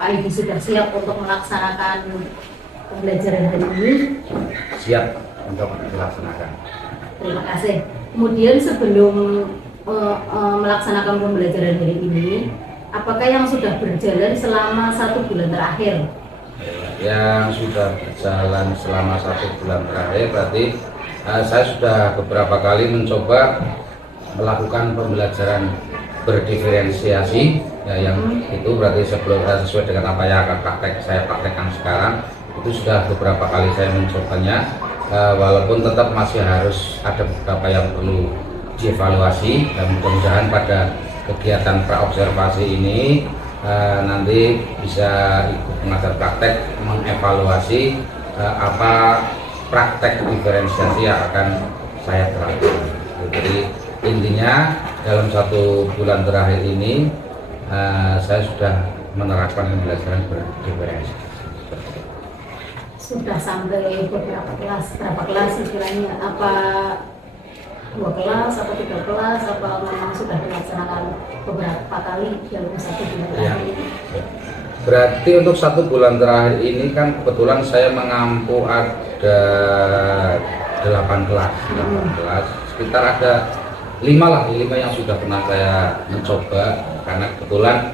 Pak Ibu sudah siap untuk melaksanakan pembelajaran hari ini? Siap untuk dilaksanakan. Terima kasih. Kemudian sebelum melaksanakan pembelajaran hari ini, apakah yang sudah berjalan selama 1 bulan terakhir? Yang sudah berjalan selama 1 bulan terakhir berarti saya sudah beberapa kali mencoba melakukan pembelajaran berdiferensiasi ya, yang itu berarti sebelum sesuai dengan apa yang akan saya praktekkan sekarang, itu sudah beberapa kali saya mencobanya, walaupun tetap masih harus ada beberapa yang perlu dievaluasi, dan mudah-mudahan pada kegiatan praobservasi ini nanti bisa ikut mengajar praktek mengevaluasi apa praktek diferensiasi yang akan saya terapkan. Jadi intinya dalam 1 bulan terakhir ini saya sudah menerapkan pembelajaran berdiferensiasi. Sudah sampai berapa kelas istilahnya? Apa 2 kelas atau 3 kelas, apa memang sudah dilaksanakan beberapa kali dalam 1 bulan terakhir ini? Berarti untuk 1 bulan terakhir ini kan kebetulan saya mengampu ada 8 kelas, sekitar ada 5 yang sudah pernah saya mencoba, karena kebetulan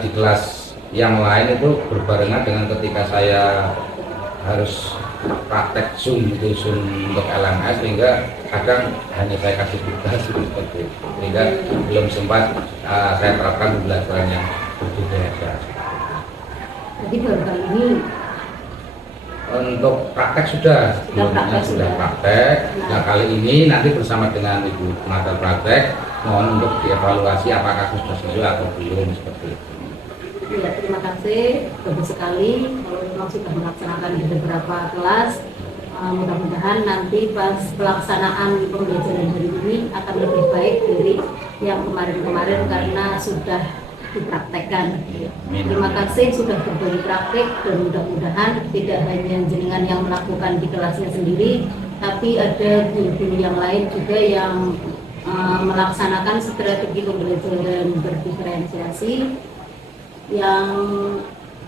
di kelas yang lain itu berbarengan dengan ketika saya harus praktek Zoom untuk LMS, sehingga kadang hanya saya kasih tugas seperti itu, sehingga belum sempat saya terapkan pembelajaran yang berbeda. Jadi baru kali ini untuk praktek sebelumnya sudah praktek. Nah kali ini nanti bersama dengan Ibu pengajar praktek mohon untuk dievaluasi apakah sudah sesuai atau belum, seperti itu. Ya, terima kasih, bagus sekali kalau memang sudah melaksanakan di beberapa kelas. Mudah-mudahan nanti pas pelaksanaan pembelajaran hari ini akan lebih baik dari yang kemarin-kemarin karena sudah dipraktekkan. Terima kasih sudah berbagi praktek, dan mudah-mudahan tidak hanya jenengan yang melakukan di kelasnya sendiri, tapi ada guru-guru yang lain juga yang melaksanakan strategi pembelajaran berdiferensiasi yang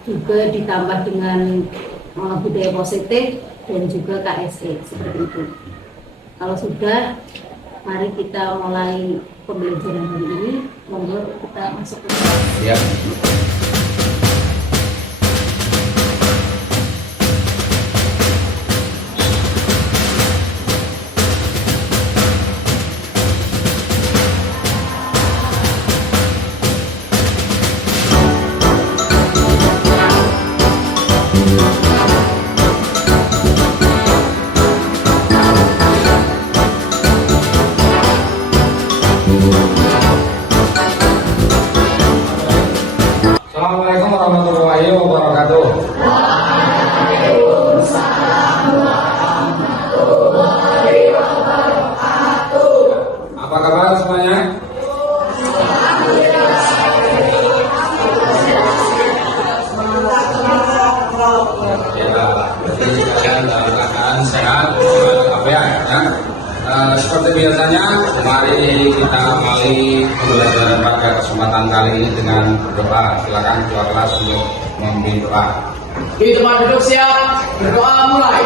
juga ditambah dengan budaya positif dan juga KSE seperti itu. Kalau sudah, mari kita mulai pembelajaran hari ini. Monggo kita masuk ke kelas. Ya. Assalamualaikum warahmatullahi wabarakatuh. Waalaikumsalam warahmatullahi wabarakatuh. Apa kabar semuanya? Ya, jadi kalian dalam keadaan sehat, walafiat ya. Seperti biasanya, mari kita awali pembelajaran pada kesempatan kali ini dengan berdoa. Silakan ketua kelas untuk memimpin doa. Di tempat duduk siap, berdoa mulai.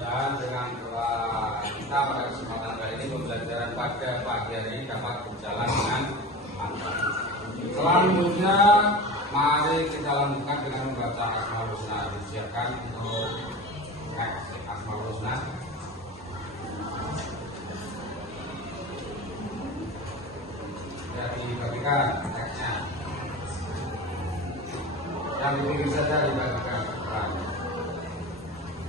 Dan dengan doa kita pada kesempatan kali ini pembelajaran pada pagi hari ini dapat berjalan dengan lancar. Selanjutnya mari kita lanjutkan dengan membaca Asmaul Husna. Disiapkan untuk Asmaul Husna. Ya, dibagikan teksnya. Yang dipilih saja dibagikan.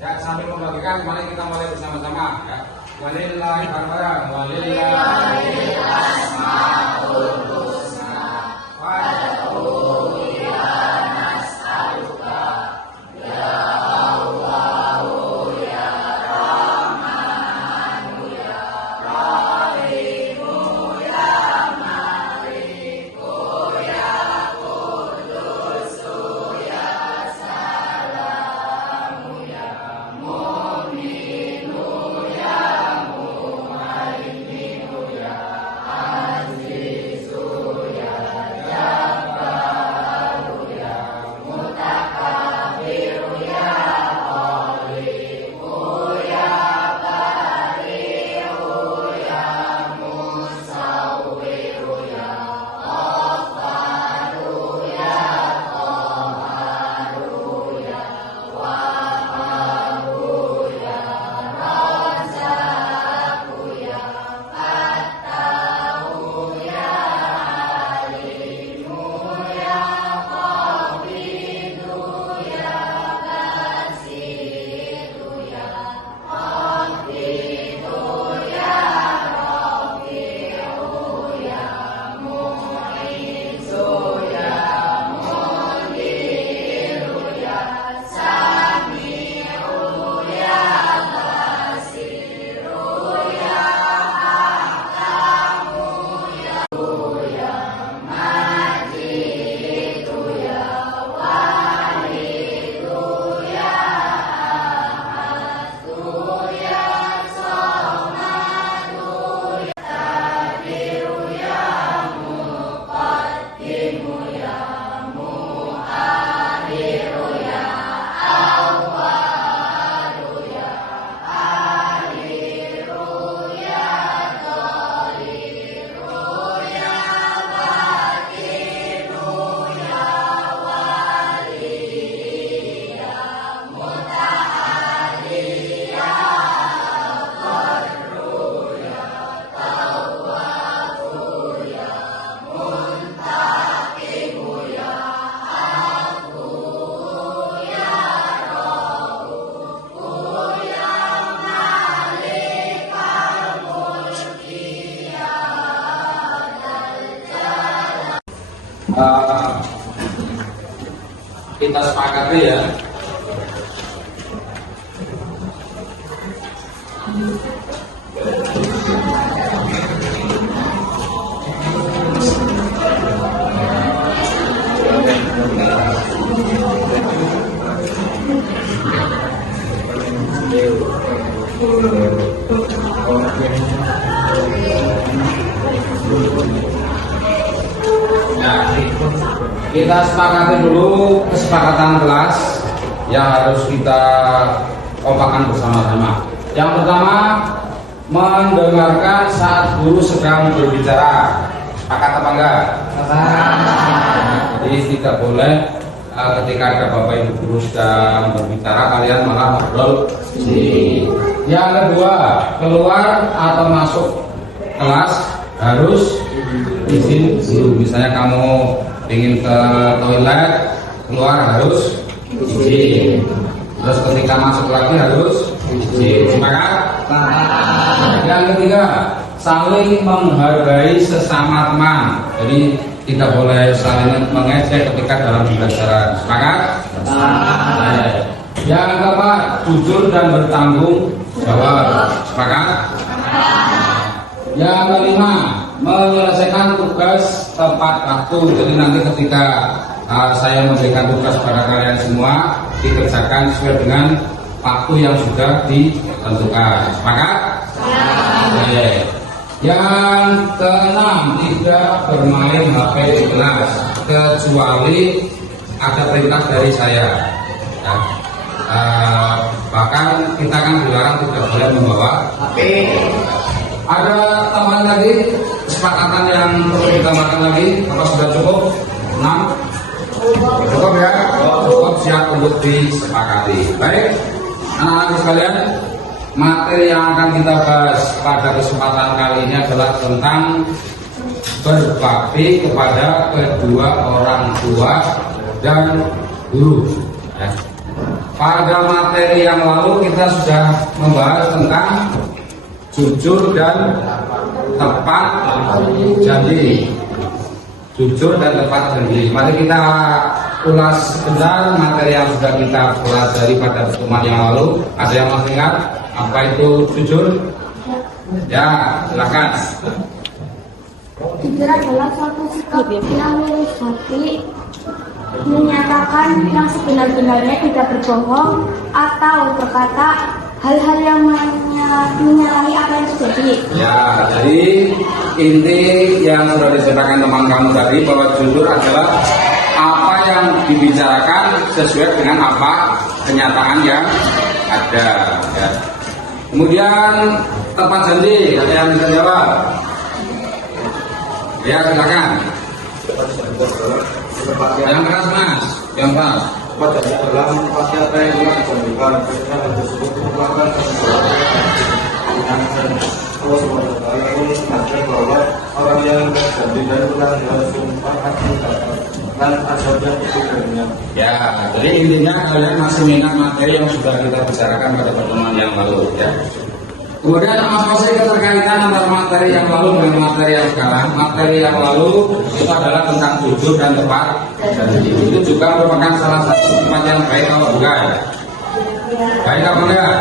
Ya, sambil membagikan, mari kita mulai bersama-sama ya. Walillahi al-hamd, walillahi al-asmaul husna, fad'uhu ya nas'aluka ya Allah kita sepakati ya. Nah, kita sepakati dulu kesepakatan kelas yang harus kita kompakan bersama-sama. Yang pertama, mendengarkan saat guru sedang berbicara. Sepakat apa enggak? Jadi tidak boleh ketika ada bapak ibu guru sedang berbicara kalian malah ngobrol. Yang kedua, keluar atau masuk kelas harus izin guru. Misalnya kamu ingin ke toilet, keluar harus izin. Terus ketika masuk lagi harus izin. Sepakat? Yang ketiga, saling menghargai sesama teman. Jadi tidak boleh saling mengejek ketika dalam pembelajaran. Sepakat? Yang keempat, jujur dan bertanggung jawab. Sepakat? Yang kelima, menyelesaikan tugas tepat waktu. Jadi nanti ketika saya memberikan tugas pada kalian semua, dikerjakan sesuai dengan waktu yang sudah ditentukan. Sepakat? Yang keenam, tidak bermain HP di kelas kecuali ada perintah dari saya. Ya. Bahkan kita kan dilarang tidak boleh membawa HP. Ada tambahan lagi kesepakatan yang perlu ditambahkan lagi? Apa sudah cukup? 6? Cukup ya? Cukup, siap untuk disepakati. Baik, anak-anak sekalian, materi yang akan kita bahas pada kesempatan kali ini adalah tentang berbakti kepada kedua orang tua dan guru. Ya. Pada materi yang lalu kita sudah membahas tentang jujur dan tepat janji. Jujur dan tepat janji. Mari kita ulas sebentar materi yang sudah kita pelajari pada pertemuan yang lalu. Ada yang masih ingat apa itu jujur? Ya, silakan. Jujur adalah suatu sikap yang lurus hati, menyatakan yang sebenar-benarnya, tidak berbohong atau berkata hal-hal yang menyalahi apa yang terjadi. Ya, jadi inti yang sudah disampaikan teman kamu tadi bahwa jujur adalah apa yang dibicarakan sesuai dengan apa kenyataan yang ada. Ya. Kemudian tepat janji, ada yang bisa jawab? Ya, silakan. Yang keras mas, yang keras. Dalam pasti apa yang telah dijanjikan hal tersebut merupakan dan Allah SWT mengingatkan bahwa orang yang berjanji dan melanggar sumpah akan azabnya itu darinya. Ya, jadi intinya kalian masih ingat materi yang sudah kita bicarakan pada pertemuan yang lalu ya. Kemudian apa sih keterkaitan antara materi yang lalu dengan materi yang sekarang? Materi yang lalu itu adalah tentang jujur dan tepat janji. Itu juga merupakan salah satu sifat yang baik kalau bukan. Baik apa enggak?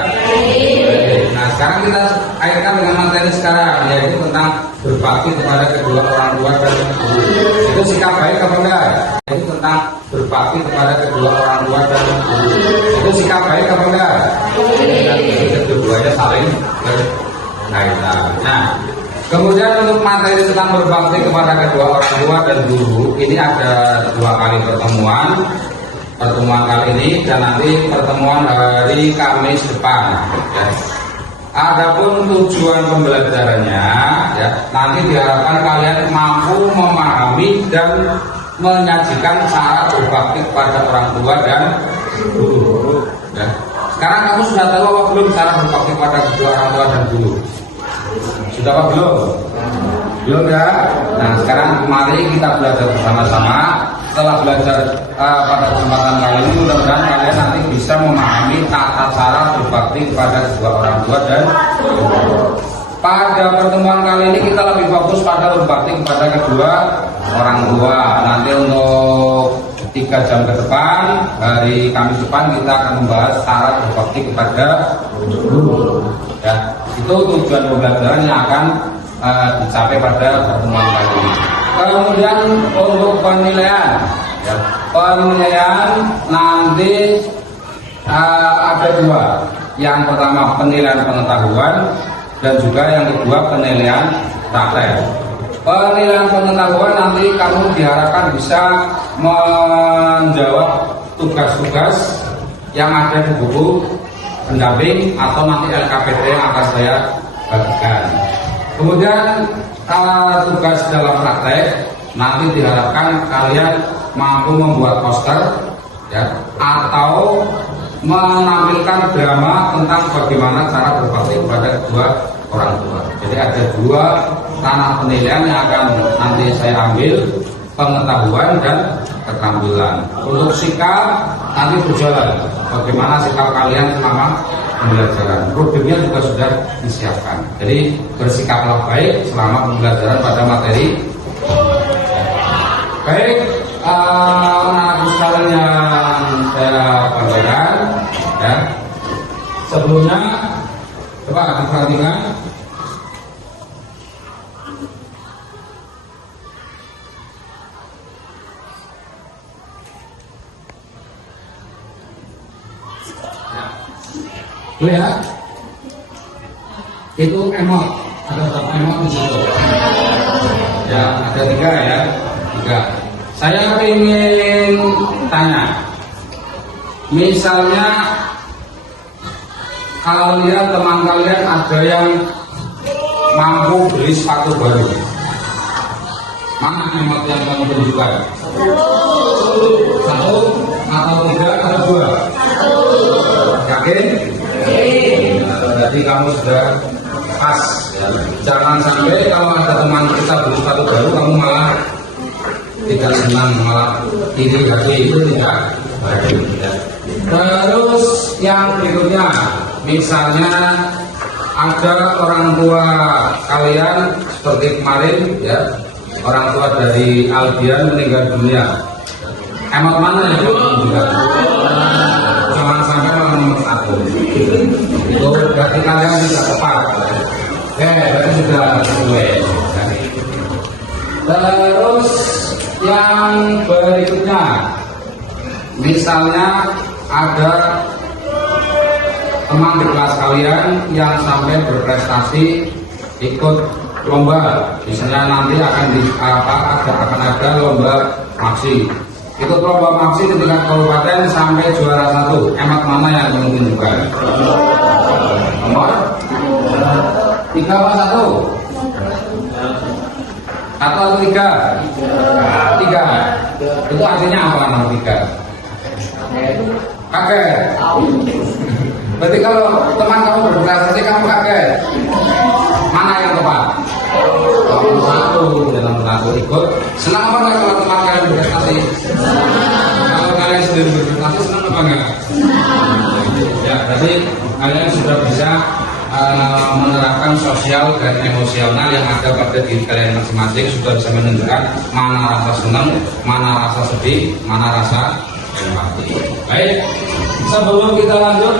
Nah sekarang kita kaitkan dengan materi sekarang, yaitu tentang berbakti kepada kedua orang tua dan guru. Itu sikap baik apa enggak? Yaitu tentang berbakti kepada kedua orang tua dan guru. Itu sikap baik apa enggak? Keduanya saling berkaitan. Nah, kemudian untuk materi tentang berbakti kepada kedua orang tua dan guru, ini ada 2 kali pertemuan. Pertemuan kali ini dan nanti pertemuan hari Kamis depan. Ya. Adapun tujuan pembelajarannya, ya, nanti diharapkan kalian mampu memahami dan menyajikan cara berbakti kepada orang tua dan guru. Ya. Sekarang kamu sudah tahu apa belum cara berbakti kepada kedua orang tua dan guru? Sudah apa belum? Belum ya? Nah sekarang mari kita belajar bersama-sama. Setelah belajar pada kesempatan kali ini, mudah-mudahan kalian nanti bisa memahami tata cara berbakti kepada kedua orang tua dan guru. Pada pertemuan kali ini kita lebih fokus pada berbakti kepada kedua orang tua. Nanti untuk 3 jam ke depan, hari Kamis depan kita akan membahas syarat berbakti kepada guru. Ya, itu tujuan pembelajaran yang akan dicapai pada pertemuan kali ini. Kemudian untuk penilaian, ya, penilaian nanti ada 2. Yang pertama penilaian pengetahuan dan juga yang kedua penilaian praktek. Penilaian pengetahuan nanti kamu diharapkan bisa menjawab tugas-tugas yang ada di buku pendamping atau nanti LKPD yang akan saya bagikan. Kemudian tugas dalam praktek nanti diharapkan kalian mampu membuat poster, ya, atau menampilkan drama tentang bagaimana cara berbakti kepada kedua orang tua. Jadi ada 2 ranah penilaian yang akan nanti saya ambil, pengetahuan dan keterampilan. Untuk sikap nanti berjalan, bagaimana sikap kalian selama pembelajaran. Produknya juga sudah disiapkan. Jadi bersikaplah baik selama pembelajaran pada materi. Baik, anak sekalian yang saya banggakan, ya. Sebelumnya coba diperhatikan. Ya, itu emot, ada berapa emot di situ? Ya, ada 3 ya, 3. Saya ingin tanya, misalnya kalian, teman kalian ada yang mampu beli sepatu baru, mana emot yang kamu tunjukkan? 1 atau 3 atau 2? Yakin? Jadi kamu sudah pas. Jangan sampai kalau ada teman kita beli sepatu baru kamu malah tidak senang, malah iri hati, itu tidak baik. Terus yang berikutnya, misalnya ada orang tua kalian seperti kemarin, ya, orang tua dari Aldian meninggal dunia. Emot mana yang kamu tunjukkan? Jangan sampai nomor 1. Itu berarti kalian tidak tepat. Berarti sudah sesuai. Terus yang berikutnya, misalnya ada teman di kelas kalian yang sampai berprestasi ikut lomba, misalnya nanti akan ada lomba maksi. Ikut lomba maksi di tingkat kabupaten sampai juara 1. Emot mana yang mungkin juga? Nomor 3 apa 1? Atau 3? 3. Itu artinya apa nomor 3? Kaget. Berarti kalau teman kamu berprestasi kamu kaget. Mana yang tepat? Nomor 1, dalam 1 ikut. Senang apa enggak kalau teman kalian berprestasi? Kalau kalian sendiri berprestasi senang apa enggak? Ya, berarti kalian sudah bisa menerapkan sosial dan emosional yang ada pada diri kalian masing-masing, sudah bisa menunjukkan mana rasa senang, mana rasa sedih, mana rasa empati. Baik, sebelum kita lanjut,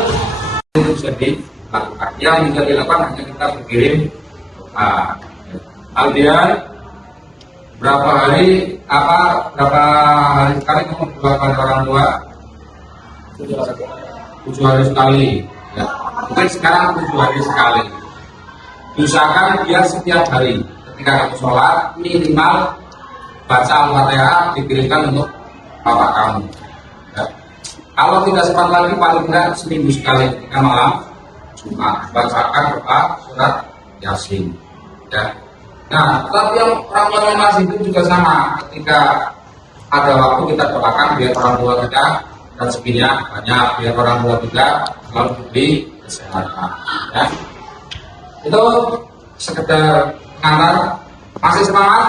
itu sedih yang bisa dilakukan hanya kita berkirim Aldian berapa hari sekali kamu berdoakan orang tua? 7 hari sekali. Ya. Mungkin sekarang 7 hari sekali. Usahakan dia setiap hari ketika kamu sholat minimal baca Al-Fatihah dikirimkan untuk bapak kamu. Ya. Kalau tidak sempat lagi paling tidak seminggu sekali ketika malam Jumat bacakan doa surat Yasin. Ya. Nah, tapi yang orang tua yang masih hidup juga sama. Ketika ada waktu kita doakan biar orang tua kita rezekinya banyak, biar orang tua kita selalu diberi kesehatan. Ya. Itu sekedar pengantar. Masih semangat?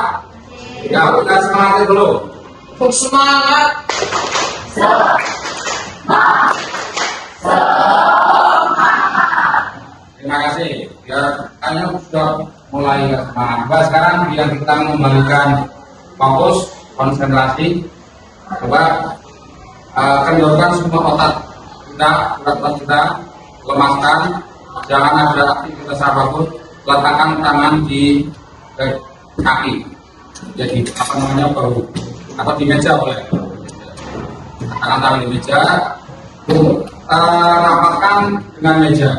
Ya, udah semangat dulu. Semangat. Terima kasih. Biar kalian sudah mulai semangat. Sekarang biar kita mengembalikan fokus, konsentrasi. Coba kendorkan semua otot kita, lemahkan, jangan ada aktivitas apapun, letakkan tangan di kaki, jadi apa namanya bahu atau di meja boleh, letakkan tangan di meja, rapatkan dengan meja,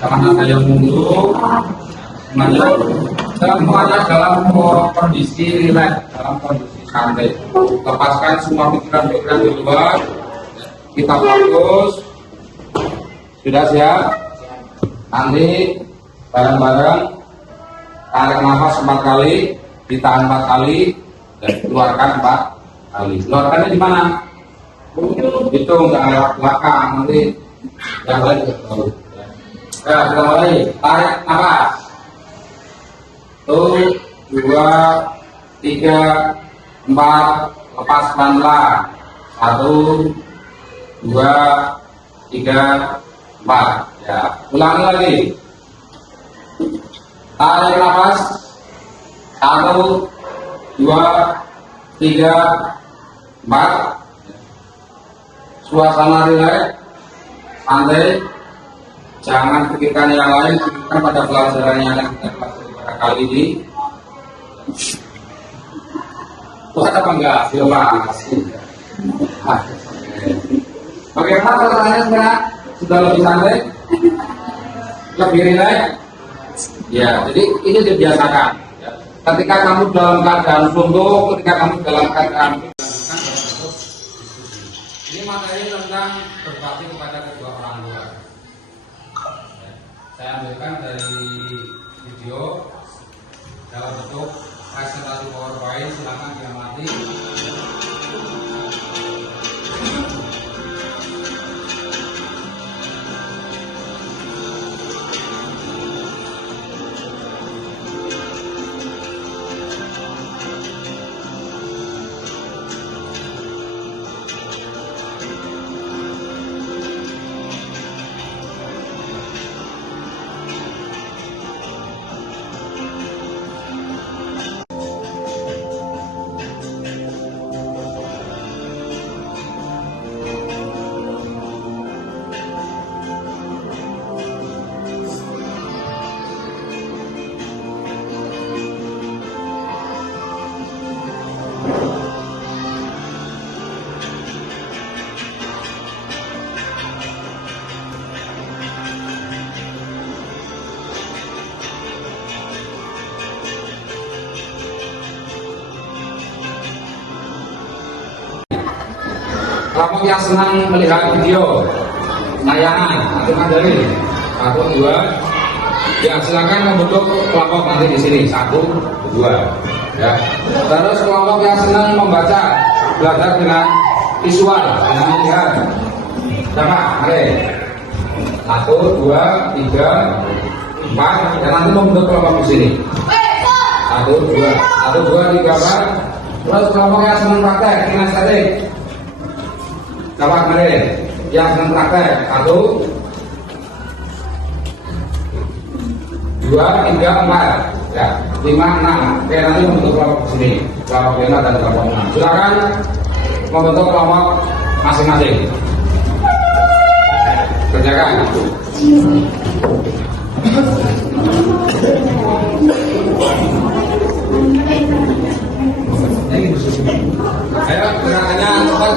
jangan ada yang mundur, semuanya dalam kondisi rileks, dalam kondisi santai, lepaskan semua pikiran-pikiran di luar, kita fokus. Sudah siap? Nanti bareng-bareng tarik nafas 4 kali, ditahan 4 kali, dan keluarkan 4 kali. Keluarkannya di mana? Itu nggak lewat belakang, nanti yang lain baru. Ya, kita mulai. Tarik nafas. 1, 2, 3, 4, lepas pelan-pelan. 1, 2, 3, 4. Ya, ulangi lagi. Tarik nafas. 1, 2, 3, 4. Suasana rileks, santai. Jangan pikirkan yang lain, pikirkan pada pelajaran yang akan kita pelajari pada kali ini. Kuat apa enggak? Bebas. Bagaimana perasaannya sekarang? Sudah lebih santai? Lebih rileks? Ya, jadi ini dibiasakan. Ya. Ketika kamu dalam keadaan suntuk, ketika kamu dalam keadaan ini materi tentang berbakti kepada kedua orang tua. Ya. Saya ambilkan dari video dalam bentuk presentasi PowerPoint, silakan diamati. Kelompok yang senang melihat video tayangan atau materi 1, 2, ya silakan membentuk kelompok nanti di sini 1, 2, ya. Terus kelompok yang senang membaca, belajar dengan visual, dengan melihat, berapa? Mari 1, 2, 3, 4, dan nanti membentuk kelompok di sini 1, 2, 3, 4. Terus kelompok yang senang praktek kinestetik, kawan mari yang senang praktek 1, 2, 3, 4, ya 5, 6. Oke, nanti membentuk kelompok di sini, kelompok 5 dan kelompok 6. Silakan membentuk kelompok masing-masing. Kerjakan. Ayo gerakannya cepat.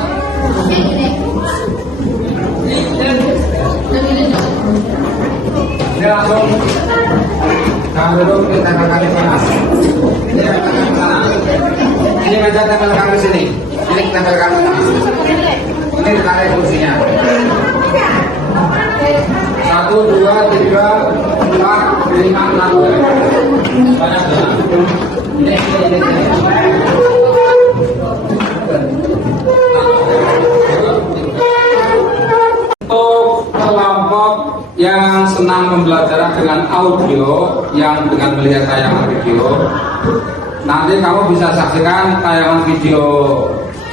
Ini langsung kamu dulu kita kaki panas. Ini kaki sana. Ini meja tempel kaki sini. Ini tempel kaki sana. Ini ditarik kursinya. 1, 2, 3, 4, 5, 6. Banyak ya. Ini. Untuk kelompok yang senang pembelajaran dengan audio, yang dengan melihat tayangan video, nanti kamu bisa saksikan tayangan video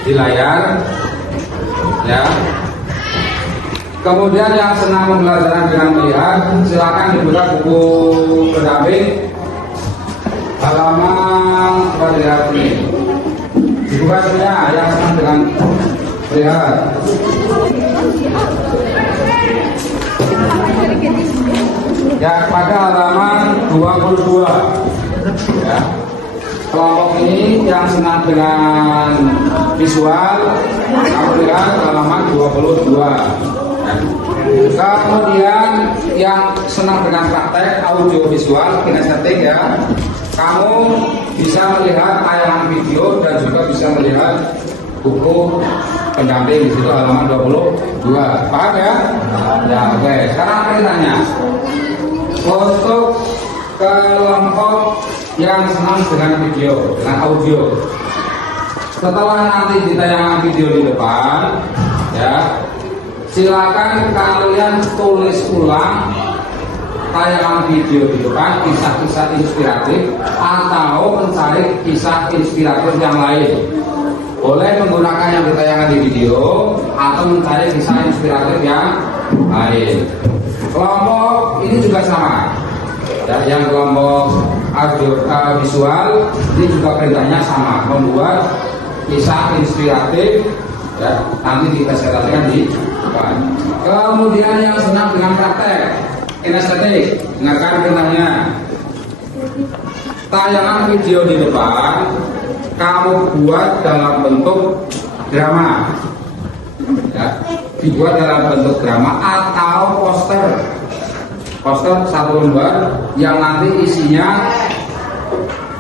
di layar, ya. Kemudian yang senang pembelajaran dengan melihat, silakan dibuka buku pendamping halaman seperti ini. Selanjutnya yang senang dengan lihat. Ya, pada halaman 22. Ya. Kelompok ini yang senang dengan visual, kamu lihat halaman 22. Ya. Kemudian yang senang dengan praktek audio visual kinestetik ya, kamu bisa melihat tayangan video dan juga bisa melihat buku pendamping di situ halaman 22. Paham ya? Ya, oke. Sekarang pertanyaannya, untuk kelompok yang senang dengan video, dengan audio, setelah nanti ditayangkan video di depan, ya, silakan kalian tulis ulang tayangan video di depan, kisah-kisah inspiratif atau mencari kisah inspiratif yang lain. Boleh menggunakan yang ditayangkan di video atau mencari kisah inspiratif yang lain. Kelompok ini juga sama. Ya, yang kelompok audio visual ini juga perintahnya sama, membuat kisah inspiratif. Ya, nanti dipresentasikan di depan. Kemudian yang senang dengan praktek kinestetik, dengarkan perintahnya. Tayangan video di depan kamu buat dalam bentuk drama, ya, dibuat dalam bentuk drama atau poster satu lembar yang nanti isinya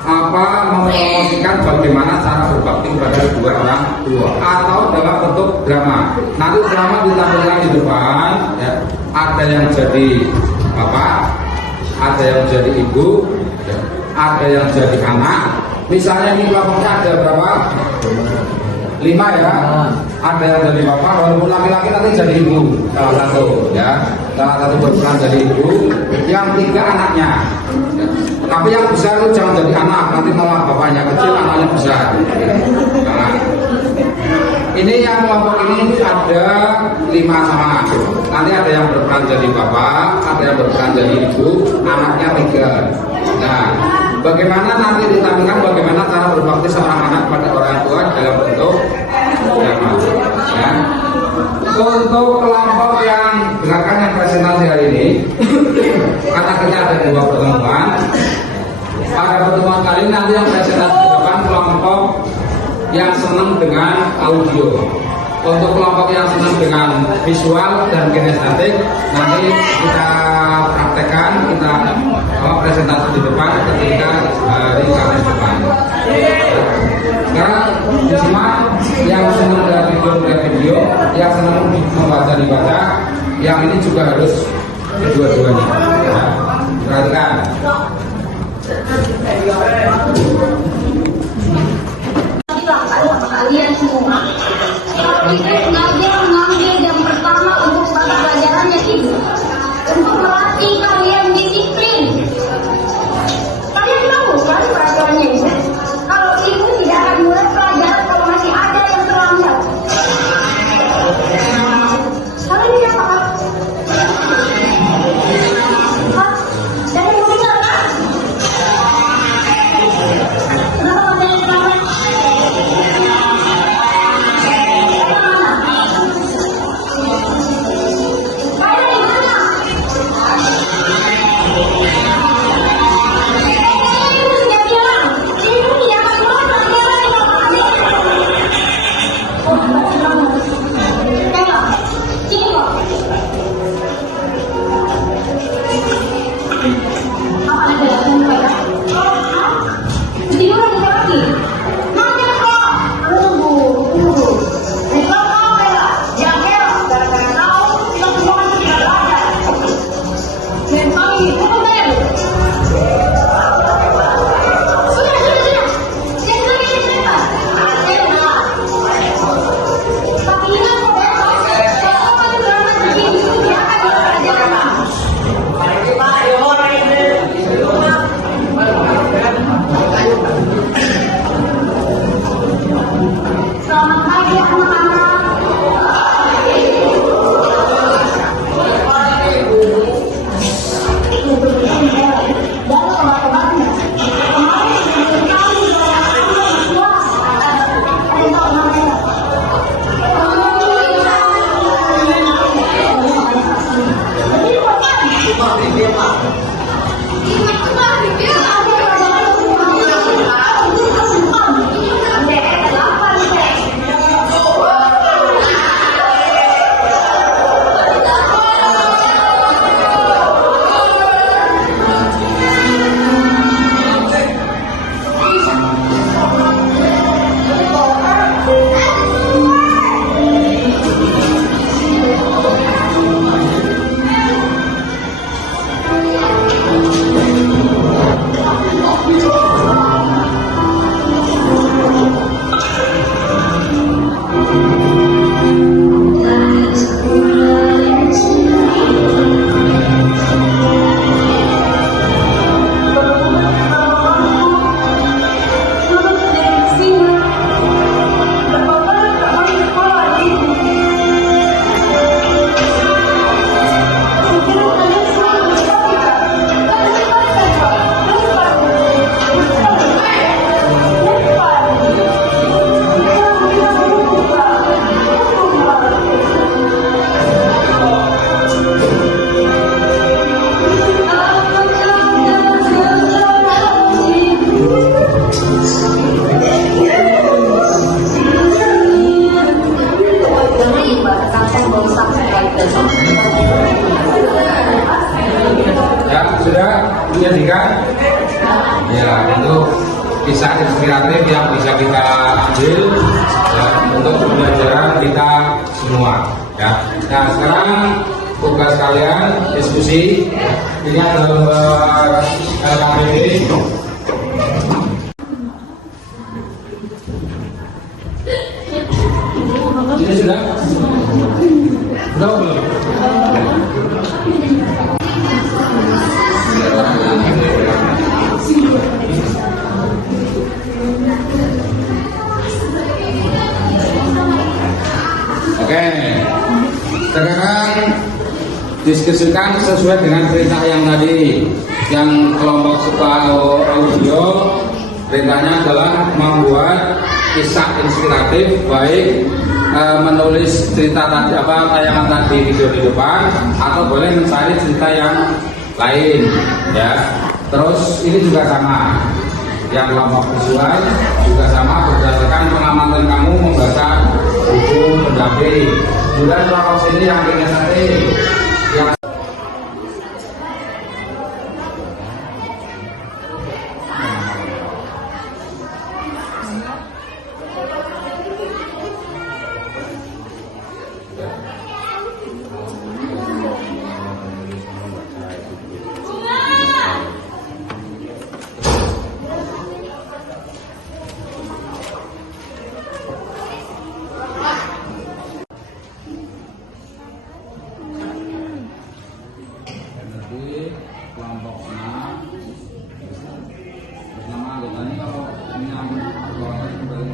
mempromosikan bagaimana cara berbakti kepada kedua orang tua, atau dalam bentuk drama. Nanti drama ditampilkan di depan, ya, ada yang jadi bapak, ada yang jadi ibu, ya, ada yang jadi anak. Misalnya ini kelompoknya ada berapa? 5 ya. Ada yang jadi bapak, walaupun laki-laki nanti jadi ibu salah satu, ya. Salah satu berperan jadi ibu, yang 3 anaknya. Ya. Tapi yang besar itu jangan jadi anak, nanti malah bapaknya kecil, anaknya besar. Nah, ini yang kelompok ini ada 5 sama. Nanti ada yang berperan jadi bapak, ada yang berperan jadi ibu, anaknya 3. Nah, bagaimana nanti ditampilkan bagaimana cara berbakti seorang anak pada orang tua dalam bentuk drama. Ya. Untuk kelompok yang gerakan yang presentasi hari ini, karena kita ada 2 pertemuan. Pada pertemuan kali ini nanti yang presentasi di depan kelompok yang senang dengan audio. Untuk kelompok yang senang dengan visual dan kinestetik, nanti kita praktekkan, kita presentasi di depan ketika hari Kamis depan. Karena disimak yang senang dengan video, yang senang membaca dibaca, yang ini juga harus kedua-duanya. Ya. Perhatikan. Kalian semua. Mengambil jam pertama untuk mata pelajaran yang ibu. Untuk melatih kalian disiplin. Kalian tahu kan pelajarannya ibu? Kalau ibu tidak akan mulai pelajaran kalau masih ada yang terlambat. Kalian ini apa? Hah? Dari ibu benar kan? Kenapa materi terlambat? merusak sekali besok. Ya, sudah menjadikan ya untuk kisah inspiratif yang bisa kita ambil ya, untuk pembelajaran kita semua ya. Nah sekarang tugas kalian diskusi ini adalah lembar KPD. Ini sudah belum? Oke, sekarang diskusikan sesuai dengan perintah yang tadi. Yang kelompok suka audio, perintahnya adalah membuat kisah inspiratif, baik menulis cerita tadi tayangan tadi video di depan, atau boleh mencari cerita yang lain ya. Terus ini juga sama, yang kelompok visual juga sama, berdasarkan pengamatan kamu membaca buku pendamping. Juga kelompok sini yang ingin nanti yang kelompok bersama anggotanya. Kalau ini kelompok kembali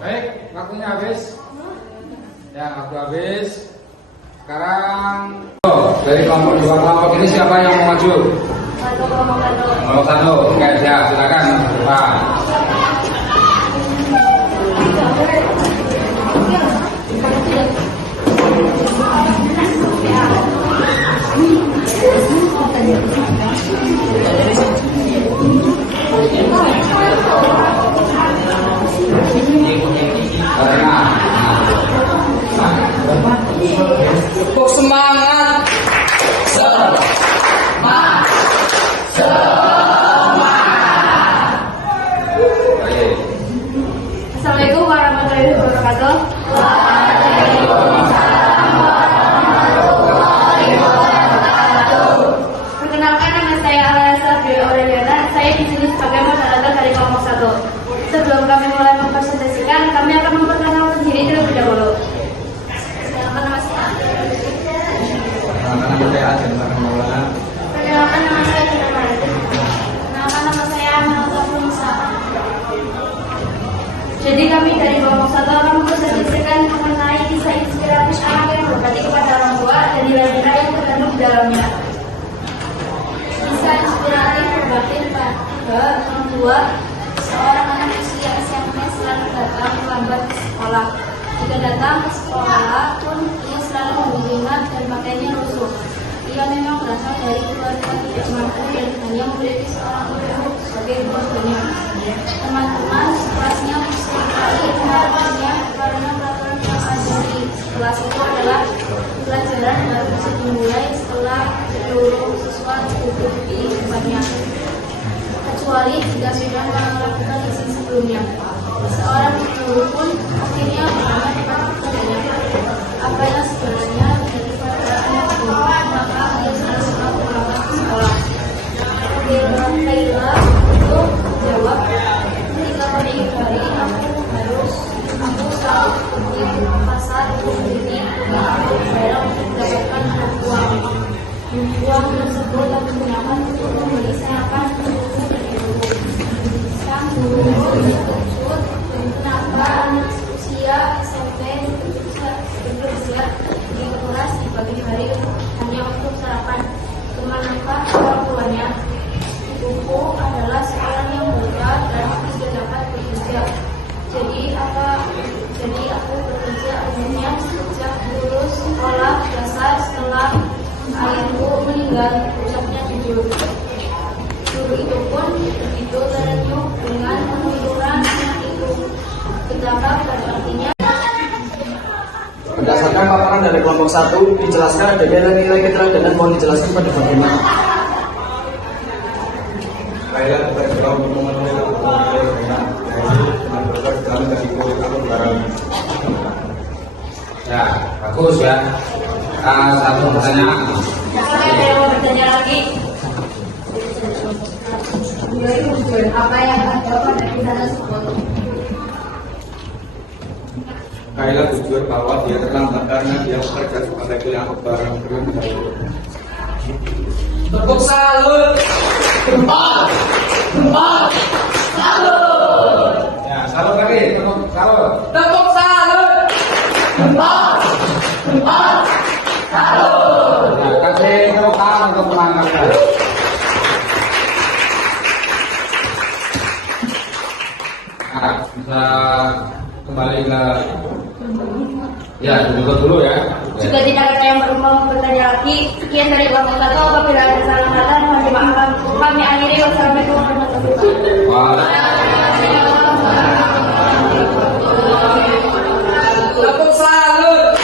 baik, waktunya habis. Ya, waktu habis. Sekarang dari kelompok dua kelompok ini siapa yang mau maju? Kelompok satu. Oke, ya silakan. Pak. Untuk semangat. Assalamualaikum warahmatullahi wabarakatuh. Perkenalkan, nama saya Alisa Aureliana. Saya di sini sebagai moderator dari kelompok 1. Sebelum kami mulai mempresentasikan, kami akan memperkenalkan diri terlebih dahulu. Perkenalkan nama saya. Perkenalkan nama saya Cina Maritim. Perkenalkan nama saya Melisa Musa. Jadi kami dari kelompok 1 akan mempresentasikan mengenai kisah inspiratif anak yang berbakti kepada orang tua dan nilai-nilai yang terkandung di dalamnya. Kisah inspiratif berbakti kepada orang tua. Seorang anak usia SMP selalu datang terlambat ke sekolah. Jika datang ke sekolah pun ia selalu membingungkan dan pakainya rusuh. Ia memang berasal dari keluarga tidak mampu dan hanya memiliki seorang ibu sebagai keluarganya. Teman-teman sekelasnya seringkali mengharapkannya karena peraturan yang ada di kelas itu adalah pelajaran baru bisa dimulai setelah seluruh siswa duduk di tempatnya, kecuali jika sudah melakukan isi sebelumnya. Seorang guru pun akhirnya bertanya kepada pekerjanya apa yang sebenarnya menjadi perasaan guru, maka dia harus melakukan ke sekolah. Kaila itu menjawab, ketika pada hari aku selalu pergi ke pasar sendiri dan aku berbayar untuk mendapatkan uang. Uang tersebut aku gunakan untuk membeli sarapan untukku dan ibuku. Sang guru terkejut dan kenapa anak usia SMP Berdasarkan paparan dari kelompok 1, dijelaskan adanya nilai keteladanan, mohon dijelaskan pada bagian mana? Kailah kita coba untuk memenuhi kebutuhan dengan dengan berkat dalam dari kurikulum barang. Ya, bagus ya. Satu pertanyaan. Ada yang mau bertanya lagi? Apa yang akan jawaban dari kita tersebut? Kailah tujuan bahwa dia terlambat karena dia bekerja sebagai pelaku barang berharga. Tepuk salut. Salut. Ya, salut lagi. Salut. Tepuk salut. Ya, kasih tepuk tangan untuk penangkapnya. Nah, bisa kembali ke ya dulu ya. Jika tidak ada yang berumah bertanya lagi, sekian dari kelompok 1. Apabila ada salah kata, mohon dimaafkan. Kami akhiri. Wassalamualaikum warahmatullahi wabarakatuh. Tepuk salut.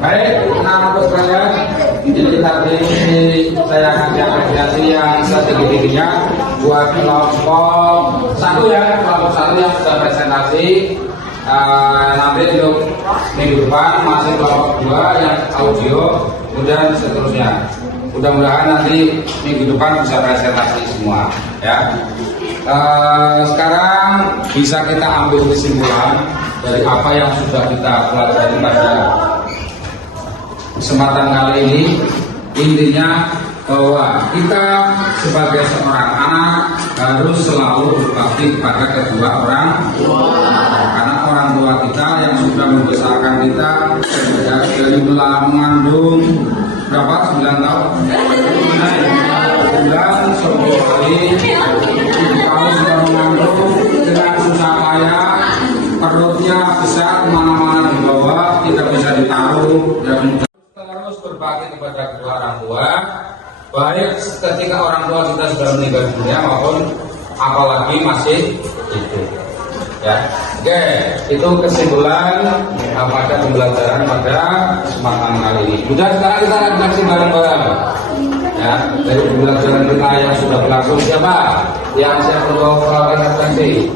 Baik, anak-anak sekalian, jadi tadi saya kasih apresiasi yang setinggi-tingginya buat kelompok 1 ya, kelompok 1 yang sudah presentasi. Nanti untuk minggu depan masih kelompok 2 yang audio, kemudian seterusnya. Mudah-mudahan nanti minggu depan bisa presentasi semua ya. Sekarang bisa kita ambil kesimpulan dari apa yang sudah kita pelajari pada kesempatan kali ini. Intinya bahwa kita sebagai seorang anak harus selalu berbakti kepada kedua orang tua, karena orang tua kita yang sudah membesarkan kita dari mengandung berapa 9 tahun 9 bulan 10 hari kamu sudah mengandung dengan susah payah, perutnya besar, kemana-mana dibawa, tidak bisa ditaruh dan terus berbakti kepada kedua orang tua, baik ketika orang tua kita sudah meninggal dunia maupun apalagi masih hidup. Ya, oke, itu kesimpulan pada pembelajaran pada kesempatan kali ini. Sudah, sekarang kita refleksi bareng-bareng. Ya, dari pembelajaran kita yang sudah berlangsung, siapa yang siap untuk refleksi?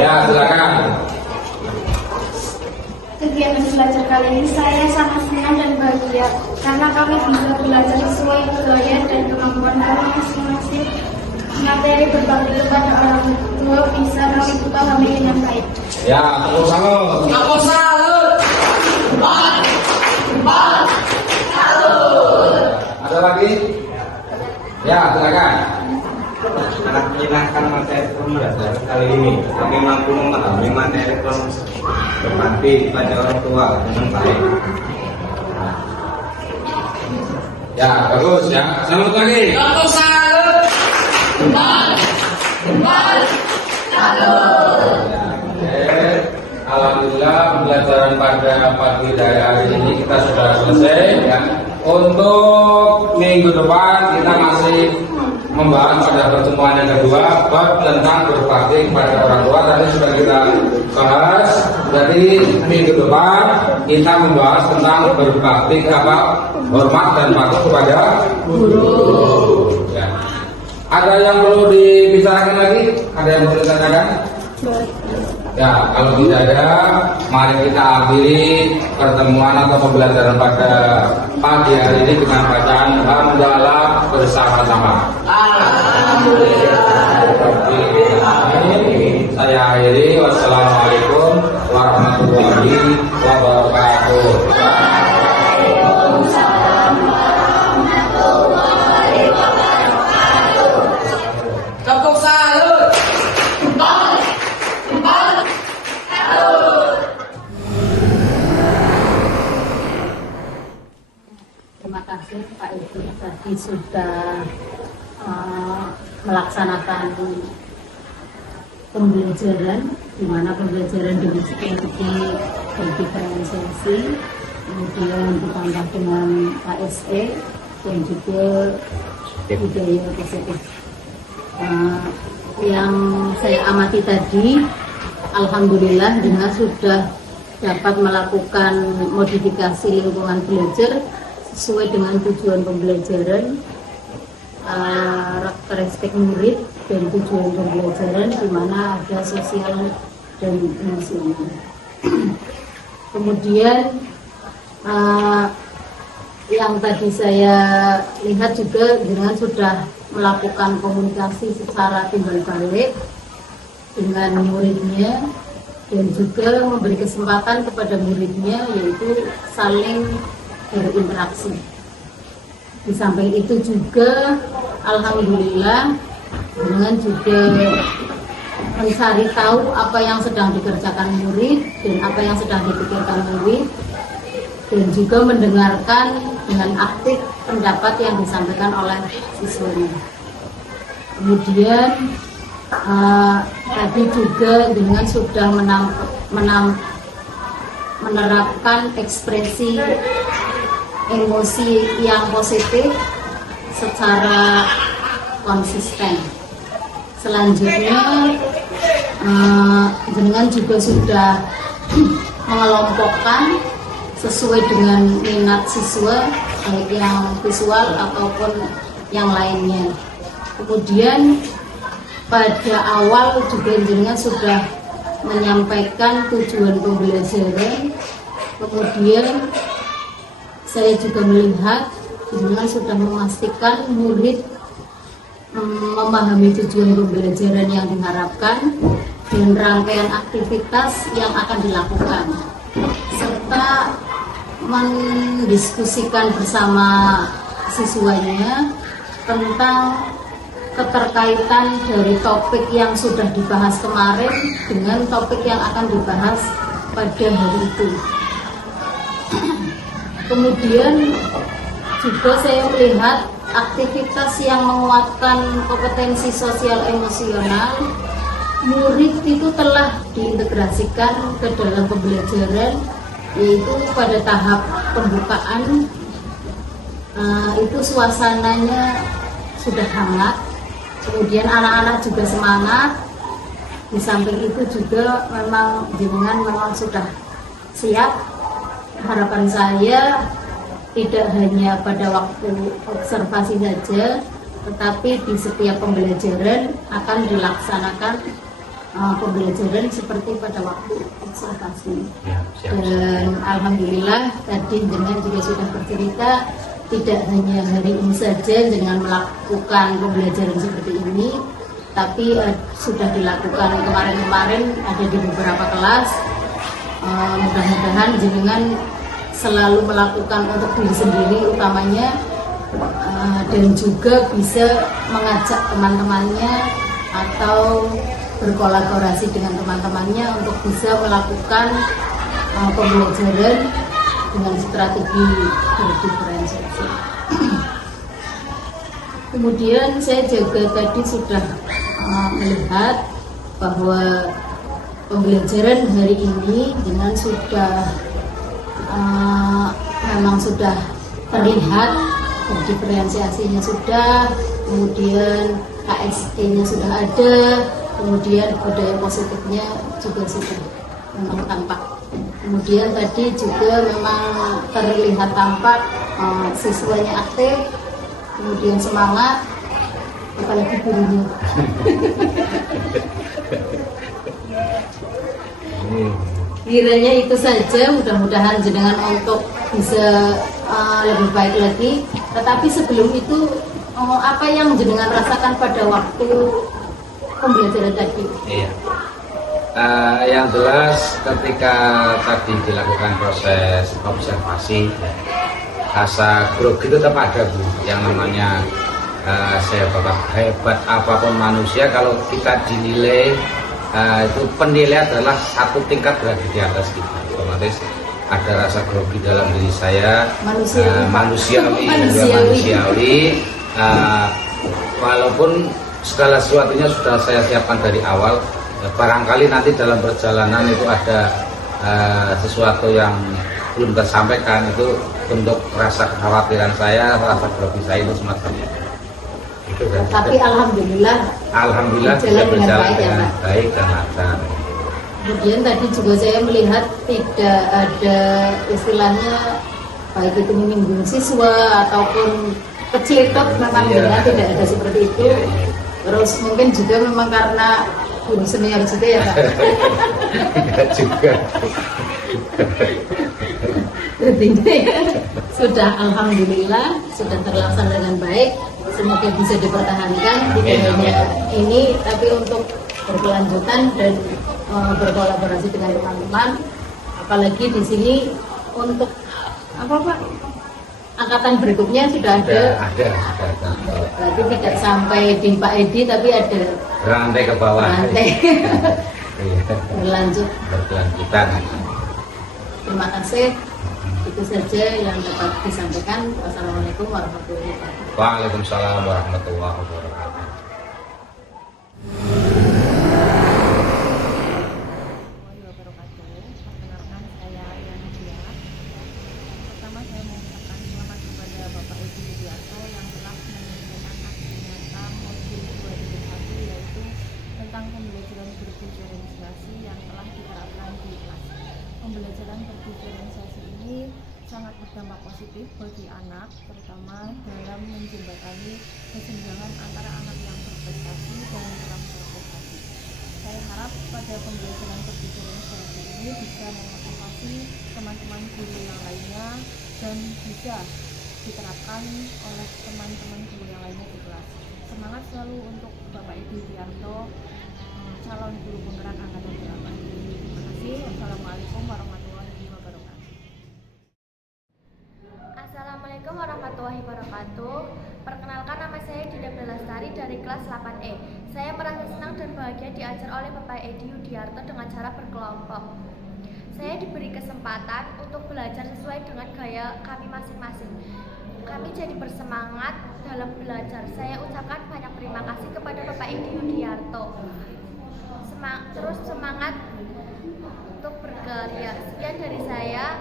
Ya, silakan. Kegiatan belajar kali ini saya sangat senang dan bahagia karena kami bisa belajar sesuai budaya dan kemampuan kami masing-masing. Materi berbakti kepada orang tua bisa kami pahami dengan baik. Ya, tepuk tangan. Tepuk salut. Ada lagi? Ya, silakan. Anak menyenangkan materi pembelajaran kali ini. Kami mampu memahami materi berbakti pada orang tua dengan baik. Ya, bagus ya. Selamat lagi. Tepuk salut. Alhamdulillah pembelajaran pada pagi dari hari ini kita sudah selesai ya. Untuk minggu depan kita masih membahas pada pertemuan yang kedua bab tentang berbakti kepada orang tua. Tadi sudah kita bahas. Jadi minggu depan kita membahas tentang berbakti hormat dan patuh kepada guru. Ya. Ada yang perlu dibicarakan lagi? Ada yang perlu ditanyakan? Ya, kalau tidak ada, mari kita akhiri pertemuan atau pembelajaran pada pagi hari ini dengan bacaan hamdalah bersama-sama. Alhamdulillah. Saya akhiri. Wassalamualaikum warahmatullahi wabarakatuh. Tepuk salut. Terima kasih Pak Ibu tadi sudah melaksanakan pembelajaran, di mana pembelajaran dengan strategi berdiferensiasi, kemudian ditambah dengan KSE, dan juga budaya positif. Yang saya amati tadi, alhamdulillah dengan sudah dapat melakukan modifikasi lingkungan belajar sesuai dengan tujuan pembelajaran, karakteristik murid dan tujuan pembelajaran, di mana ada sosial dan emosional. Kemudian yang tadi saya lihat juga dengan sudah melakukan komunikasi secara timbal balik dengan muridnya dan juga memberi kesempatan kepada muridnya, yaitu saling berinteraksi. Di samping itu juga alhamdulillah dengan juga mencari tahu apa yang sedang dikerjakan murid dan apa yang sedang dipikirkan murid, dan juga mendengarkan dengan aktif pendapat yang disampaikan oleh siswanya. Kemudian tadi juga dengan sudah menerapkan ekspresi emosi yang positif secara konsisten. Selanjutnya dengan juga sudah mengelompokkan sesuai dengan minat siswa, baik yang visual ataupun yang lainnya. Kemudian pada awal juga jenengan sudah menyampaikan tujuan pembelajaran. Kemudian saya juga melihat jenengan sudah memastikan murid memahami tujuan pembelajaran yang diharapkan dan rangkaian aktivitas yang akan dilakukan, serta mendiskusikan bersama siswanya tentang keterkaitan dari topik yang sudah dibahas kemarin dengan topik yang akan dibahas pada hari itu. Kemudian juga saya melihat aktivitas yang menguatkan kompetensi sosial emosional. Murid itu telah diintegrasikan ke dalam pembelajaran, yaitu pada tahap pembukaan itu suasananya sudah hangat, kemudian anak-anak juga semangat. Di samping itu juga memang jenengan memang sudah siap. Harapan saya tidak hanya pada waktu observasi saja, tetapi di setiap pembelajaran akan dilaksanakan pembelajaran seperti pada waktu observasi. Dan alhamdulillah tadi jenengan juga sudah bercerita, tidak hanya hari ini saja dengan melakukan pembelajaran seperti ini, tapi sudah dilakukan kemarin-kemarin ada di beberapa kelas. Mudah-mudahan jenengan selalu melakukan untuk diri sendiri utamanya, dan juga bisa mengajak teman-temannya atau berkolaborasi dengan teman-temannya untuk bisa melakukan pembelajaran dengan strategi berdiferensiasi. Kemudian saya juga tadi sudah melihat bahwa pembelajaran hari ini dengan sudah memang sudah terlihat berdiferensiasinya sudah, kemudian KSE-nya sudah ada, kemudian budaya positifnya juga sudah memang tampak. Kemudian tadi juga memang terlihat tampak siswanya aktif, kemudian semangat, apalagi gurunya. Kiranya itu saja, mudah-mudahan jenengan untuk bisa lebih baik lagi. Tetapi sebelum itu, apa yang jenengan rasakan pada waktu pembelajaran tadi? Iya. Yang jelas ketika tadi dilakukan proses observasi, rasa grogi itu tetap ada, Bu. Yang namanya hebat apapun manusia, kalau kita dinilai itu penilaian adalah satu tingkat berada di atas kita, otomatis ada rasa grogi dalam diri saya, manusiawi. Walaupun segala sesuatunya sudah saya siapkan dari awal, barangkali nanti dalam perjalanan itu ada sesuatu yang belum tersampaikan, itu untuk rasa kekhawatiran saya, rasa grogi saya itu semacam itu. Itu kan. Tapi alhamdulillah bisa berjalan ya, dengan Pak. baik dan lancar. Kemudian tadi juga saya melihat tidak ada istilahnya baik itu menyinggung siswa ataupun keceletot, memang Iya. benar tidak ada seperti itu. Iya, iya. Terus mungkin juga memang karena guru senior juga ya Pak. Enggak juga. Intinya sudah alhamdulillah sudah terlaksana dengan baik. Semoga bisa dipertahankan tidak Amin, hanya amin. ini tapi untuk berkelanjutan dan berkolaborasi dengan teman-teman. Apalagi di sini untuk apa Pak? Angkatan berikutnya sudah ada. Ada. Berarti tidak sampai di Pak Edi tapi ada Rantai ke bawah. rantai Iya. berlanjut. Berkelanjutan. Terima kasih. Itu saja yang dapat disampaikan. Wassalamualaikum warahmatullahi wabarakatuh. Waalaikumsalam warahmatullahi wabarakatuh. Perkenalkan saya Yani Dia. Pertama saya mengucapkan selamat kepada Bapak Edi Widiarto yang telah menyampaikan aksi nyata modul 2021 yaitu tentang pembelajaran berdiferensiasi yang telah diterapkan di kelas. Pembelajaran berdiferensiasi ini sangat berdampak positif bagi anak, terutama dalam menjembatani kesenjangan antara anak yang berprestasi dan yang kurang berprestasi. Saya harap pada pembelajaran berdiferensiasi ini bisa memotivasi teman-teman guru yang lainnya dan bisa diterapkan oleh teman-teman guru yang lainnya di kelas. Semangat selalu untuk Bapak Edi Widiarto, calon guru penggerak angkatan 8. Terima kasih. Wassalamualaikum warahmatullahi wabarakatuh. Assalamualaikum warahmatullahi wabarakatuh. Perkenalkan, nama saya Dinda Belastari dari kelas 8E. Saya merasa senang dan bahagia diajar oleh Bapak Edi Widiarto dengan cara berkelompok. Saya diberi kesempatan untuk belajar sesuai dengan gaya kami masing-masing. Kami jadi bersemangat dalam belajar. Saya ucapkan banyak terima kasih kepada Bapak Edi Widiarto. Terus semangat untuk berkarya. Sekian dari saya.